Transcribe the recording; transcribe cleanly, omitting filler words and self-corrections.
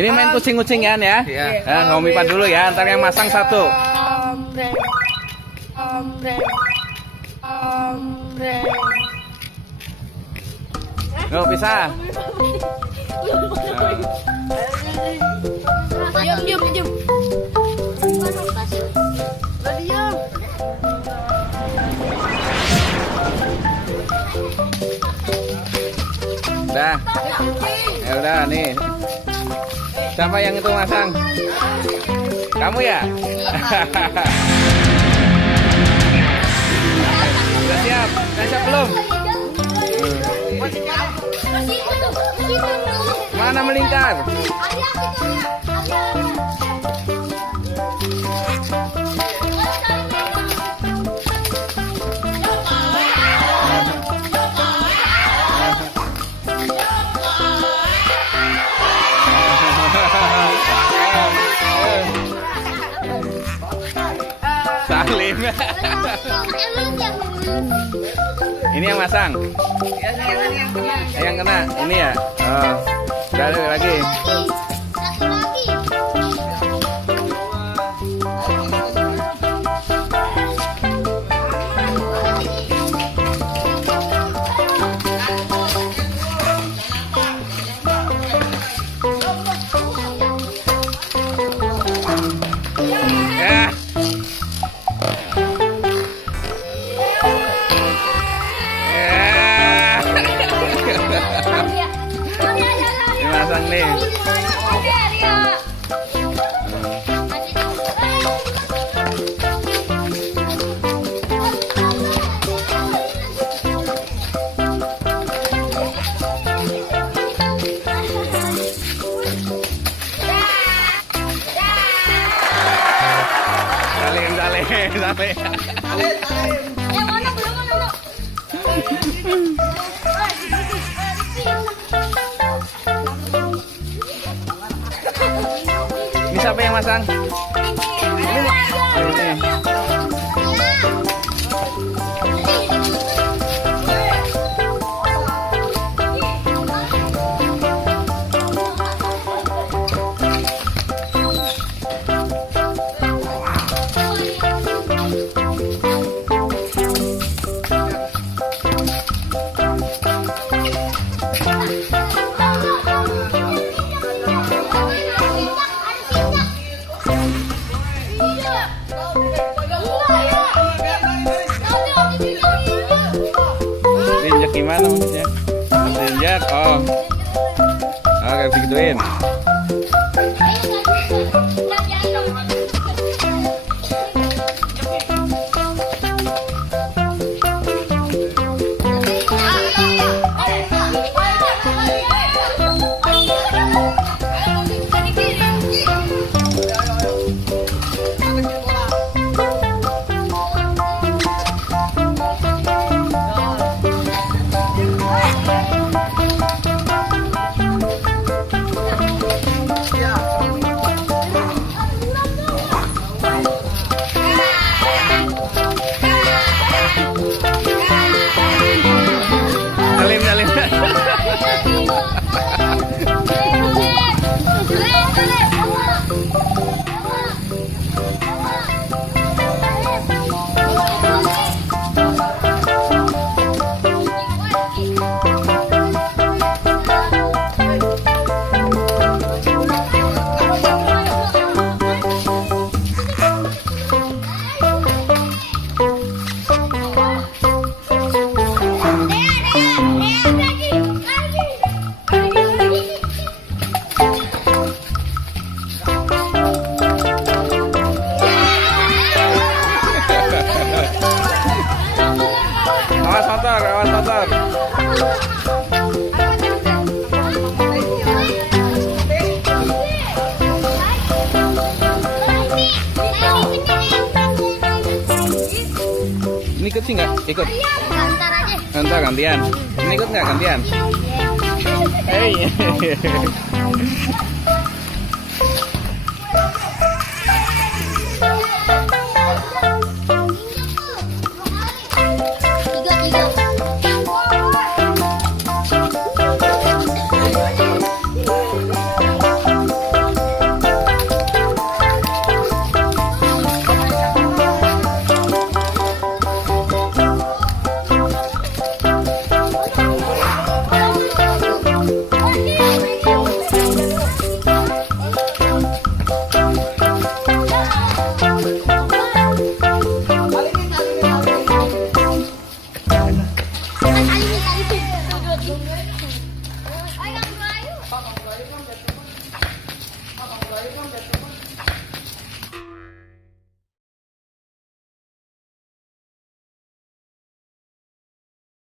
Ini main kucing-kucingan ya. Iya. Nah, ngomipan dulu ya. Ntar yang masang satu. Nggak pisah. Diam. Udah. Ya udah nih. Siapa yang itu masang? Kamu ya? Udah siap? Udah siap belum? Mana melingkar? Salim. Ini yang masang. Yang kena. Ini ya. Oh. Udah ada lagi. Ya. Ini masang nih. Salim. Yang mana belum? Ini siapa yang masang? Ini. Diinjak gimana maksudnya? Diinjak, oh. Oke, begituin. Awas motor. Ini ikut sih nggak? Ikut. Ntar aja. Ntar gantian. Ini ikut nggak gantian? Hey.